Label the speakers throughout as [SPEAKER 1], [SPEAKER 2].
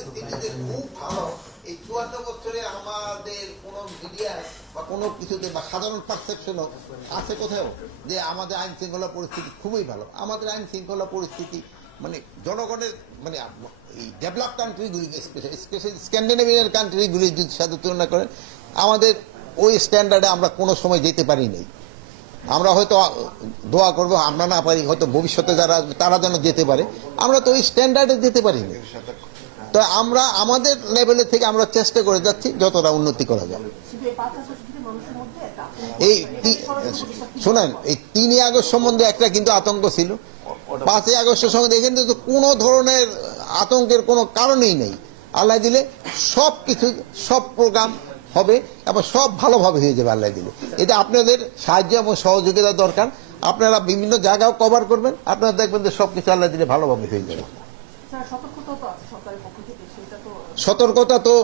[SPEAKER 1] আমাদের বছরে আমাদের কোন বা কোনো কিছুতে বা সাধারণ পারসেপশনও আছে কোথাও যে আমাদের আইন শৃঙ্খলা পরিস্থিতি খুবই ভালো। আমাদের আইন শৃঙ্খলা পরিস্থিতি মানে জনগণের মানে এই ডেভেলপ কান্ট্রিগুলি স্পেশালি স্ক্যান্ডিনেভিয়ান কান্ট্রিগুলির যদি সাথে তুলনা করেন, আমাদের ওই স্ট্যান্ডার্ডে আমরা কোনো সময় যেতে পারি নাই আমরা হয়তো দোয়া করব, আমরা না পারি, হয়তো ভবিষ্যতে যারা, তারা যেন যেতে পারে। আমরা তো ওই স্ট্যান্ডার্ডে যেতে পারিনি। তো আমরা, আমাদের লেভেলে থেকে আমরা চেষ্টা করে যাচ্ছি যতটা উন্নতি করা যায়।
[SPEAKER 2] এই
[SPEAKER 1] শোনেন, এই তিনই আগস্ট সম্বন্ধে একটা কিন্তু আতঙ্ক ছিল। পাঁচই আগস্ট সম্বন্ধে এখানে তো কোনো ধরনের আতঙ্কের কোনো কারণেই নেই। আল্লাহ দিলে সব কিছু, সব প্রোগ্রাম হবে, এবং সব ভালোভাবে হয়ে যাবে আল্লাহ দিলে। এটা আপনাদের সাহায্য এবং সহযোগিতা দরকার। আপনারা বিভিন্ন জায়গাও কভার করবেন। আপনারা দেখবেন যে সব কিছু আল্লাহ দিলে ভালোভাবে হয়ে যাবে। সতর্কতা তো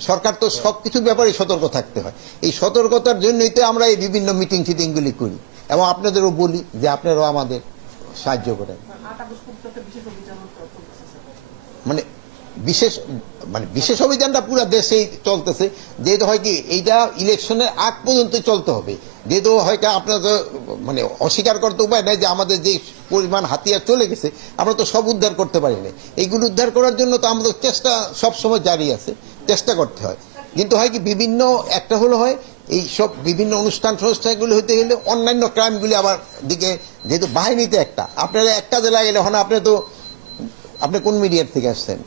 [SPEAKER 1] সরকার তো সব কিছু ব্যাপারে সতর্ক থাকতে হয়। এই সতর্কতার জন্যই তো আমরা এই বিভিন্ন মিটিং ফিটিংগুলি করি। এবং আপনাদেরও বলি যে আপনারাও আমাদের সাহায্য করেন। মানে বিশেষ মানে বিশেষ অভিযানটা পুরো দেশেই চলতেছে। যেহেতু হয় কি, এইটা ইলেকশনের আগ পর্যন্ত চলতে হবে। যেহেতু হয়তো আপনার তো মানে অস্বীকার করতে উপায় নাই যে আমাদের যে পরিমাণ হাতিয়ার চলে গেছে, আমরা তো সব উদ্ধার করতে পারি না এইগুলো উদ্ধার করার জন্য তো আমাদের চেষ্টা সবসময় জারি আছে, চেষ্টা করতে হয়। কিন্তু হয় কি, বিভিন্ন একটা হলো হয়, এই সব বিভিন্ন অনুষ্ঠান সংস্থাগুলি হইতে গেলে অন্যান্য ক্রাইমগুলি আবার দিকে, যেহেতু বাহিনীতে একটা, আপনারা এক কাজে লাগাইলে এখন আপনি তো, আপনি কোন মিডিয়ার থেকে আসছেন?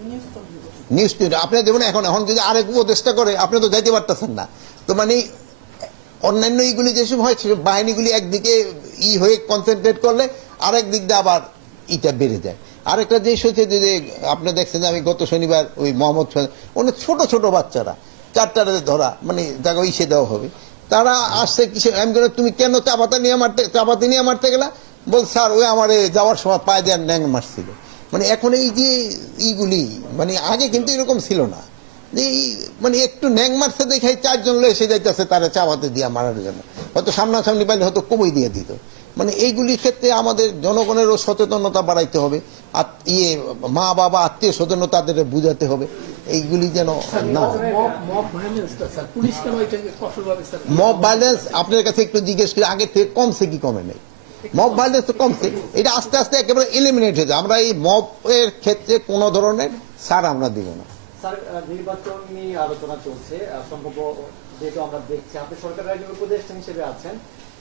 [SPEAKER 1] নিউজ আপনি দেখুন এখন এখন যদি আরেক উপদেষ্টা করে আপনি তো যাইতে পারতেছেন না। তো মানে অন্যান্য ইগুলি যেসব হয় সেসব বাহিনীগুলি একদিকে ই হয়ে কনসেন্ট্রেট করলে আরেক দিক দিয়ে আবার ইটা বেড়ে যায়। আরেকটা জিনিস হচ্ছে যে আপনি দেখছেন আমি গত শনিবার ওই মোহাম্মদ অনেক ছোট ছোট বাচ্চারা চারটারে ধরা মানে জায়গা ইসে দেওয়া হবে। তারা আসছে কিসে আমি বললাম, তুমি কেন চাপাতা নিয়ে মারতে চাপাতি নিয়ে মারতে গেলা? বল স্যার ওই আমার যাওয়ার সময় পায়ে দেওয়ার ন্যাং মারছিল। মানে এখন এই যে ইগুলি মানে আগে কিন্তু এরকম ছিল না। যে মানে একটু ন্যাং মারছে দেখাই চারজন লোক এসে যাইতেছে তারা চাপাতে দিয়া মারার জন্য। হয়তো সামনাসামনি পাইলে হয়তো কমই দিয়ে দিত। মানে এইগুলির ক্ষেত্রে আমাদের জনগণেরও সচেতনতা বাড়াইতে হবে আর ইয়ে মা বাবা আত্মীয় স্বজন তাদের বুঝাতে হবে। এইগুলি যেন না
[SPEAKER 3] মব
[SPEAKER 1] ভাইলেন্স আপনার কাছে একটু জিজ্ঞেস করি আগে থেকে কমছে কি কমে নেই? মব ভাইলেন্স তো কমছে। এটা আস্তে আস্তে একেবারে এলিমিনেট হয়েছে আমরা এই মব এর ক্ষেত্রে কোনো ধরনের ছাড় আমরা দিব না।
[SPEAKER 4] স্যার নির্বাচন নিয়ে আলোচনা চলছে। সম্ভব যেহেতু আমরা দেখছি আপনি সরকারের একজন উপদেষ্টা হিসেবে আছেন।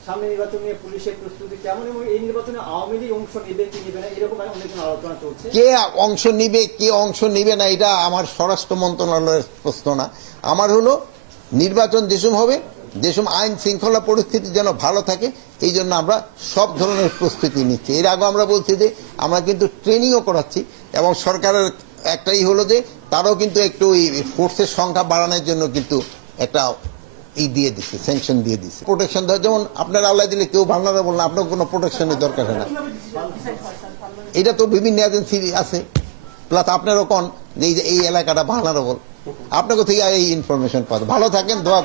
[SPEAKER 4] সামনে নির্বাচন নিয়ে পুলিশের প্রস্তুতি কেমন এবং এই নির্বাচনে আওয়ামী লীগ অংশ নেবে কি নেবে না এরকম অনেক আলোচনা চলছে।
[SPEAKER 1] কে অংশ নিবে কে অংশ নিবে না এটা আমার স্বরাষ্ট্র মন্ত্রণালয়ের প্রশ্ন না। আমার হলো নির্বাচন যেসব হবে যেসব আইন শৃঙ্খলা পরিস্থিতি যেন ভালো থাকে, এই জন্য আমরা সব ধরনের প্রস্তুতি নিচ্ছি। এর আগে আমরা বলছি যে, আমরা কিন্তু ট্রেনিংও করাচ্ছি এবং সরকারের একটাই হলো যে, তারাও কিন্তু একটু ফোর্সের সংখ্যা বাড়ানোর জন্য কিন্তু একটা ই দিয়ে দিচ্ছে স্যাংশন দিয়ে দিচ্ছে। প্রোটেকশন দেওয়া যেমন আপনার আল্লাহ দিলে কেউ ভালনারা বললেন আপনার কোনো প্রোটেকশনের দরকার হয় না। এটা তো বিভিন্ন এজেন্সি আছে। প্লাস আপনারও কোন যে, এই এলাকাটা ভালো আপনাকে থেকে এই ইনফরমেশন পাওয়া ভালো থাকেন, দোয়া